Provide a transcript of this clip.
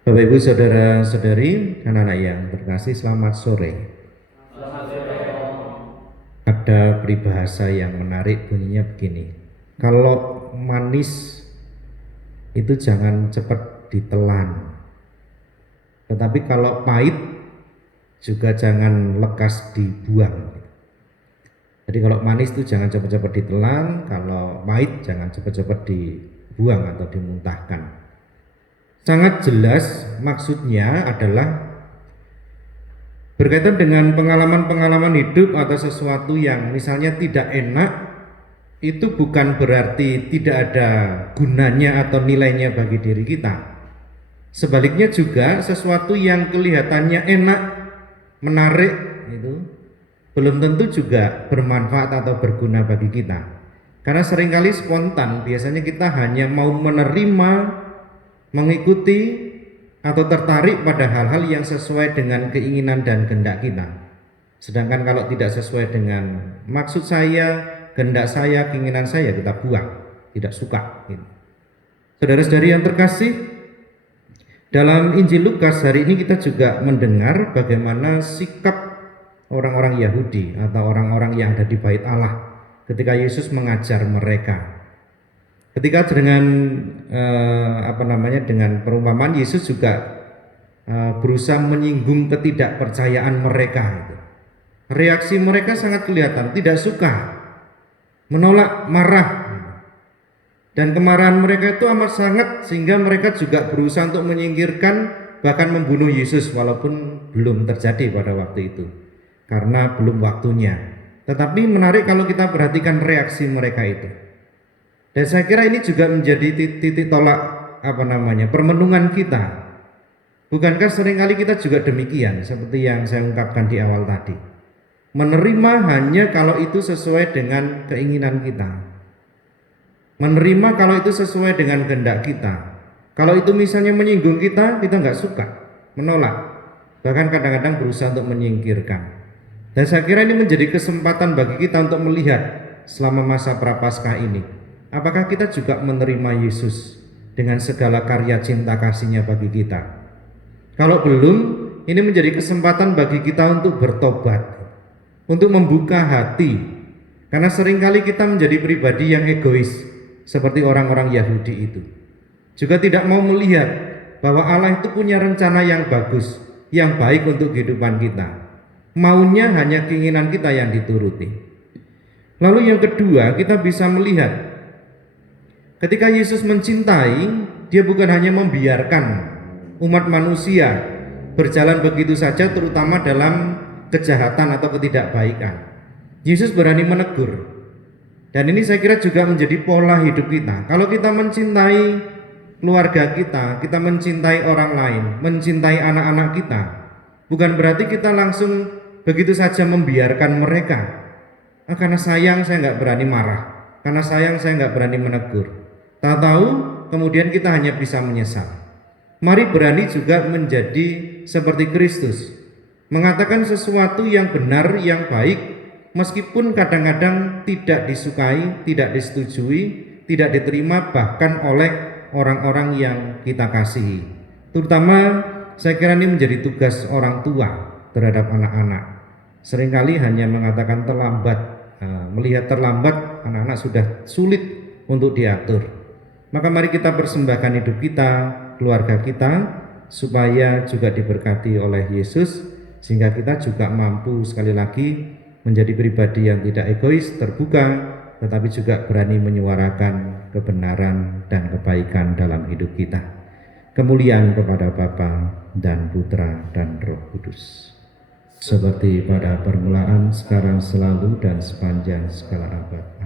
Bapak Ibu saudara-saudari, anak-anak yang terkasih, selamat sore. Selamat sore, Om. Ada peribahasa yang menarik, bunyinya begini. Kalau manis itu jangan cepat ditelan. Tetapi kalau pahit juga jangan lekas dibuang. Jadi kalau manis itu jangan cepat-cepat ditelan, kalau pahit jangan cepat-cepat dibuang atau dimuntahkan. Sangat jelas maksudnya adalah berkaitan dengan pengalaman-pengalaman hidup atau sesuatu yang misalnya tidak enak, itu bukan berarti tidak ada gunanya atau nilainya bagi diri kita. Sebaliknya juga sesuatu yang kelihatannya enak, menarik, itu belum tentu juga bermanfaat atau berguna bagi kita. Karena seringkali spontan, biasanya kita hanya mau menerima, mengikuti, atau tertarik pada hal-hal yang sesuai dengan keinginan dan kehendak kita. Sedangkan kalau tidak sesuai dengan maksud saya, kehendak saya, keinginan saya, kita buang, tidak suka. Saudara-saudari yang terkasih, dalam Injil Lukas hari ini kita juga mendengar bagaimana sikap orang-orang Yahudi atau orang-orang yang ada di Bait Allah ketika Yesus mengajar mereka. Ketika dengan dengan perumpamaan, Yesus juga berusaha menyinggung ketidakpercayaan mereka. Reaksi mereka sangat kelihatan, tidak suka, menolak, marah. Dan kemarahan mereka itu amat sangat sehingga mereka juga berusaha untuk menyingkirkan, bahkan membunuh Yesus walaupun belum terjadi pada waktu itu karena belum waktunya. Tetapi menarik kalau kita perhatikan reaksi mereka itu. Dan saya kira ini juga menjadi titik tolak permenungan kita. Bukankah seringkali kita juga demikian, seperti yang saya ungkapkan di awal tadi. Menerima hanya kalau itu sesuai dengan keinginan kita. Menerima kalau itu sesuai dengan kehendak kita. Kalau itu misalnya menyinggung kita nggak suka, menolak. Bahkan kadang-kadang berusaha untuk menyingkirkan. Dan saya kira ini menjadi kesempatan bagi kita untuk melihat selama masa Prapaskah ini, apakah kita juga menerima Yesus dengan segala karya cinta kasih-Nya bagi kita? Kalau belum, ini menjadi kesempatan bagi kita untuk bertobat, untuk membuka hati. Karena seringkali kita menjadi pribadi yang egois, seperti orang-orang Yahudi itu. Juga tidak mau melihat bahwa Allah itu punya rencana yang bagus, yang baik untuk kehidupan kita. Maunya hanya keinginan kita yang dituruti. Lalu yang kedua, kita bisa melihat ketika Yesus mencintai, Dia bukan hanya membiarkan umat manusia berjalan begitu saja, terutama dalam kejahatan atau ketidakbaikan. Yesus berani menegur. Dan ini saya kira juga menjadi pola hidup kita. Kalau kita mencintai keluarga kita, kita mencintai orang lain, mencintai anak-anak kita, bukan berarti kita langsung begitu saja membiarkan mereka. Karena sayang saya nggak berani marah, karena sayang saya nggak berani menegur. Tak tahu kemudian kita hanya bisa menyesal. Mari berani juga menjadi seperti Kristus, mengatakan sesuatu yang benar, yang baik, meskipun kadang-kadang tidak disukai, tidak disetujui, tidak diterima bahkan oleh orang-orang yang kita kasihi. Terutama saya kira ini menjadi tugas orang tua terhadap anak-anak. Seringkali hanya mengatakan terlambat, melihat terlambat anak-anak sudah sulit untuk diatur. Maka mari kita persembahkan hidup kita, keluarga kita, supaya juga diberkati oleh Yesus, sehingga kita juga mampu sekali lagi menjadi pribadi yang tidak egois, terbuka, tetapi juga berani menyuarakan kebenaran dan kebaikan dalam hidup kita. Kemuliaan kepada Bapa dan Putra dan Roh Kudus, seperti pada permulaan, sekarang, selalu, dan sepanjang segala abad.